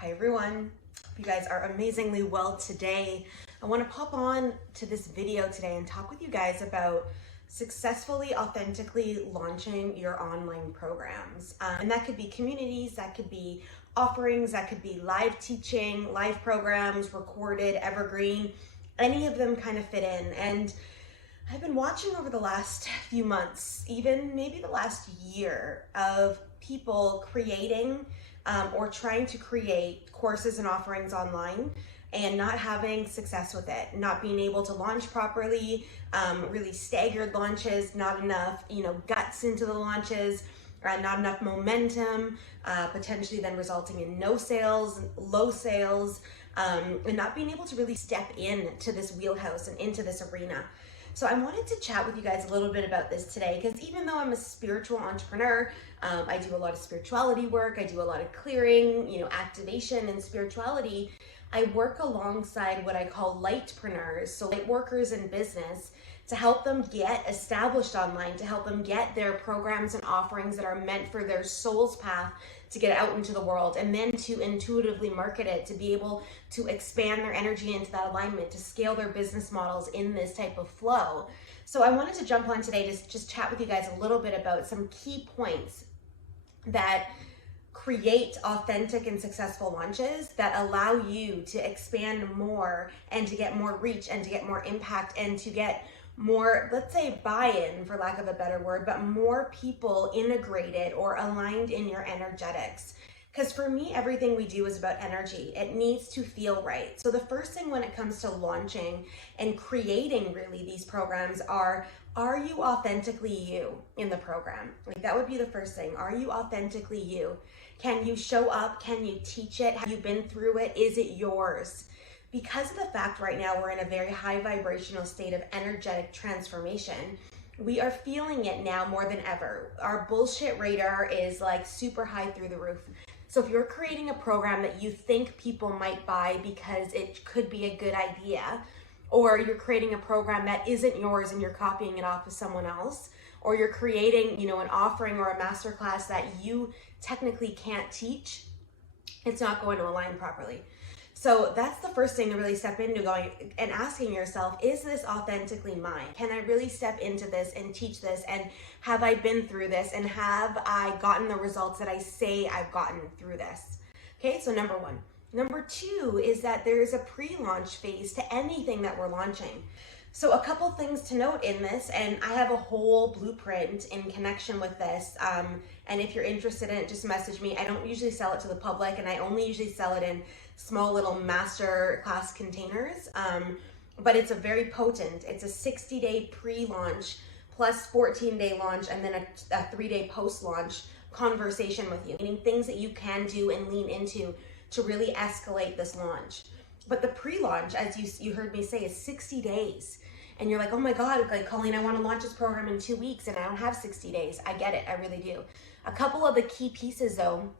Hi everyone, hope you guys are amazingly well today. I want to pop on to this video today and talk with you guys about successfully, authentically launching your online programs. And that could be communities, that could be offerings, that could be live teaching, live programs, recorded, evergreen, any of them kind of fit in. And I've been watching over the last few months, even maybe the last year, of people creating or trying to create courses and offerings online and not having success with it, not being able to launch properly, really staggered launches, not enough, guts into the launches, not enough momentum, potentially then resulting in no sales, low sales, and not being able to really step into this wheelhouse and into this arena. So I wanted to chat with you guys a little bit about this today, because even though I'm a spiritual entrepreneur, I do a lot of spirituality work, I do a lot of clearing, activation and spirituality. I work alongside what I call lightpreneurs, so light workers in business, to help them get established online, to help them get their programs and offerings that are meant for their soul's path to get out into the world, and then to intuitively market it, to be able to expand their energy into that alignment, to scale their business models in this type of flow. So I wanted to jump on today to just chat with you guys a little bit about some key points that create authentic and successful launches that allow you to expand more and to get more reach and to get more impact and to get more, let's say, buy-in, for lack of a better word, but more people integrated or aligned in your energetics. Because for me, everything we do is about energy. It needs to feel right. So the first thing when it comes to launching and creating really these programs are you authentically you in the program? Like, that would be the first thing. Are you authentically you? Can you show up? Can you teach it? Have you been through it? Is it yours? Because of the fact right now we're in a very high vibrational state of energetic transformation, we are feeling it now more than ever. Our bullshit radar is like super high through the roof. So if you're creating a program that you think people might buy because it could be a good idea, or you're creating a program that isn't yours and you're copying it off of someone else, or you're creating, an offering or a masterclass that you technically can't teach, it's not going to align properly. So that's the first thing to really step into, going and asking yourself, is this authentically mine? Can I really step into this and teach this? And have I been through this? And have I gotten the results that I say I've gotten through this? Okay, so number one. Number two is that there's a pre-launch phase to anything that we're launching. So a couple things to note in this, and I have a whole blueprint in connection with this. And if you're interested in it, just message me. I don't usually sell it to the public, and I only usually sell it in small little master class containers. But it's a very potent, it's a 60-day pre-launch plus 14-day launch, and then a 3-day post-launch conversation with you, meaning things that you can do and lean into to really escalate this launch. But the pre-launch, as you heard me say, is 60 days. And you're like, oh my God, like, Colleen, I want to launch this program in 2 weeks and I don't have 60 days. I get it, I really do. A couple of the key pieces though,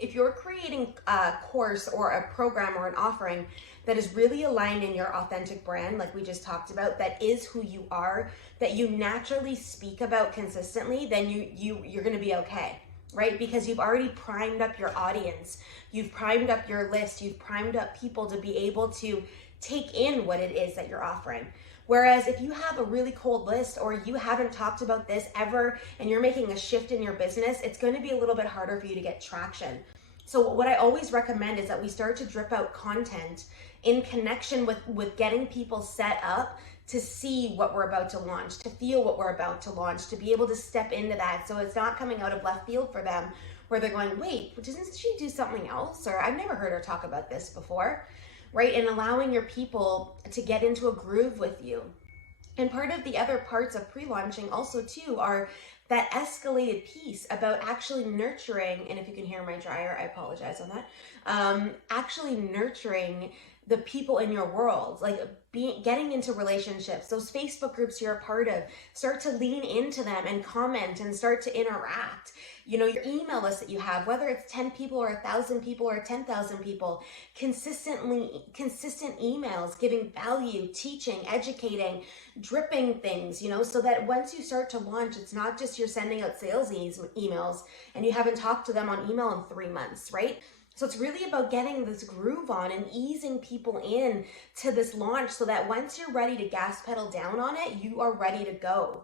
if you're creating a course or a program or an offering that is really aligned in your authentic brand, like we just talked about, that is who you are, that you naturally speak about consistently, then you're going to be okay. Right? Because you've already primed up your audience, you've primed up your list, you've primed up people to be able to take in what it is that you're offering. Whereas if you have a really cold list, or you haven't talked about this ever and you're making a shift in your business, it's going to be a little bit harder for you to get traction. So what I always recommend is that we start to drip out content in connection with getting people set up to see what we're about to launch, to feel what we're about to launch, to be able to step into that. So it's not coming out of left field for them where they're going, wait, doesn't she do something else? Or I've never heard her talk about this before, right? And allowing your people to get into a groove with you. And part of the other parts of pre-launching also too are that escalated piece about actually nurturing, and if you can hear my dryer, I apologize on that, actually nurturing the people in your world, like getting into relationships, those Facebook groups you're a part of, start to lean into them and comment and start to interact. Your email list that you have, whether it's 10 people or 1,000 people or 10,000 people, consistent emails, giving value, teaching, educating, dripping things, so that once you start to launch, it's not just you're sending out sales emails and you haven't talked to them on email in 3 months, right? So it's really about getting this groove on and easing people in to this launch so that once you're ready to gas pedal down on it, you are ready to go.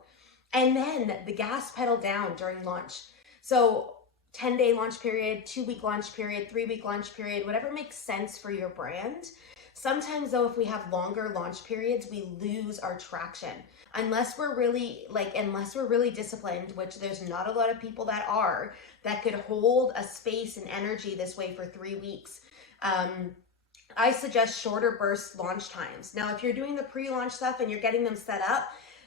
And then the gas pedal down during launch. So 10-day launch period, 2-week launch period, 3-week launch period, whatever makes sense for your brand. Sometimes though, if we have longer launch periods, we lose our traction. Unless we're really disciplined, which there's not a lot of people that are, that could hold a space and energy this way for 3 weeks. I suggest shorter burst launch times. Now, if you're doing the pre-launch stuff and you're getting them set up,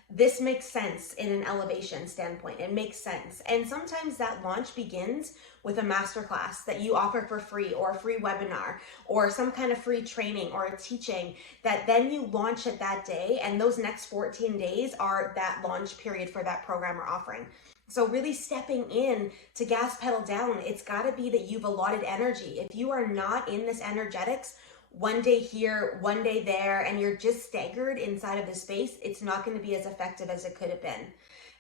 this makes sense in an elevation standpoint. It makes sense. And sometimes that launch begins with a masterclass that you offer for free, or a free webinar, or some kind of free training or a teaching that then you launch it that day. And those next 14 days are that launch period for that program or offering. So really stepping in to gas pedal down, it's got to be that you've allotted energy. If you are not in this energetics, one day here, one day there, and you're just staggered inside of the space, it's not going to be as effective as it could have been.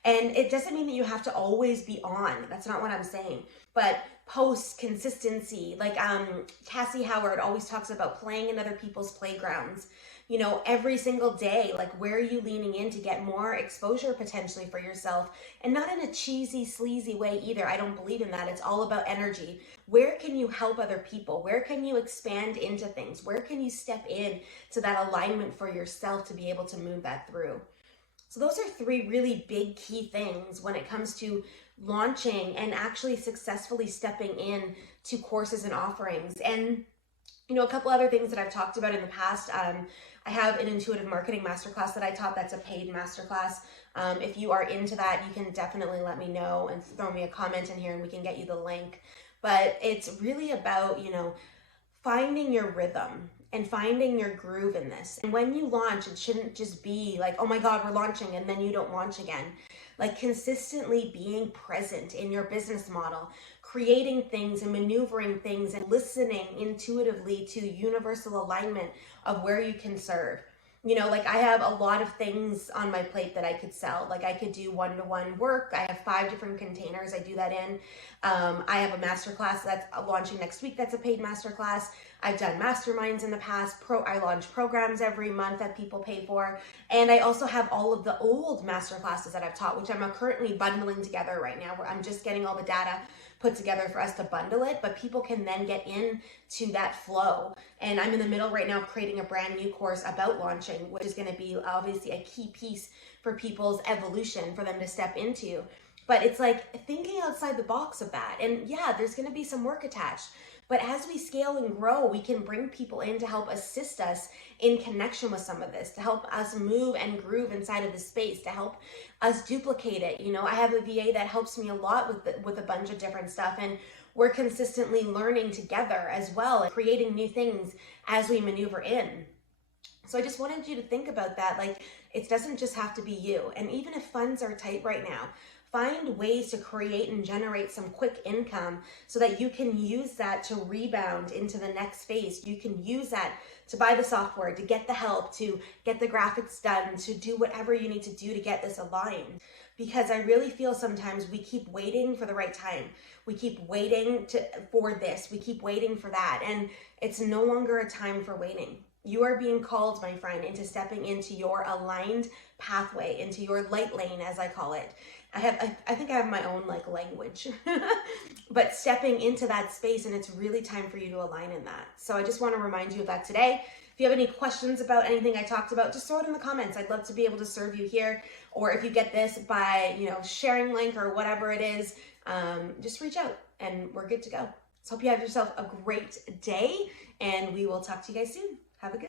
And it doesn't mean that you have to always be on. That's not what I'm saying. But post consistency, like Cassie Howard always talks about playing in other people's playgrounds. You know, every single day, like, where are you leaning in to get more exposure potentially for yourself? And not in a cheesy, sleazy way either. I don't believe in that. It's all about energy. Where can you help other people? Where can you expand into things? Where can you step in to that alignment for yourself to be able to move that through? So those are 3 really big key things when it comes to launching and actually successfully stepping in to courses and offerings. And, you know, a couple other things that I've talked about in the past. I have an intuitive marketing masterclass that I taught. That's a paid masterclass. If you are into that, you can definitely let me know and throw me a comment in here and we can get you the link. But it's really about, you know, finding your rhythm and finding your groove in this. And when you launch, it shouldn't just be like, oh my God, we're launching, and then you don't launch again. Like, consistently being present in your business model, creating things and maneuvering things and listening intuitively to universal alignment of where you can serve. You know, like, I have a lot of things on my plate that I could sell. Like, I could do one-to-one work. I have 5 different containers I do that in. I have a masterclass that's launching next week. That's a paid masterclass. I've done masterminds in the past. I launch programs every month that people pay for. And I also have all of the old masterclasses that I've taught, which I'm currently bundling together right now, where I'm just getting all the data put together for us to bundle it, but people can then get into that flow. And I'm in the middle right now of creating a brand new course about launching, which is going to be obviously a key piece for people's evolution for them to step into. But it's like thinking outside the box of that. And yeah, there's going to be some work attached. But as we scale and grow, we can bring people in to help assist us in connection with some of this, to help us move and groove inside of the space, to help us duplicate it. You know, I have a VA that helps me a lot with a bunch of different stuff, and we're consistently learning together as well and creating new things as we maneuver in. So I just wanted you to think about that. Like, it doesn't just have to be you. And even if funds are tight right now, find ways to create and generate some quick income so that you can use that to rebound into the next phase. You can use that to buy the software, to get the help, to get the graphics done, to do whatever you need to do to get this aligned. Because I really feel sometimes we keep waiting for the right time. We keep waiting for this. We keep waiting for that. And it's no longer a time for waiting. You are being called, my friend, into stepping into your aligned pathway, into your light lane, as I call it. I think I have my own like language, but stepping into that space, and it's really time for you to align in that. So I just want to remind you of that today. If you have any questions about anything I talked about, just throw it in the comments. I'd love to be able to serve you here. Or if you get this by, you know, sharing link or whatever it is, just reach out and we're good to go. So hope you have yourself a great day, and we will talk to you guys soon. Have a good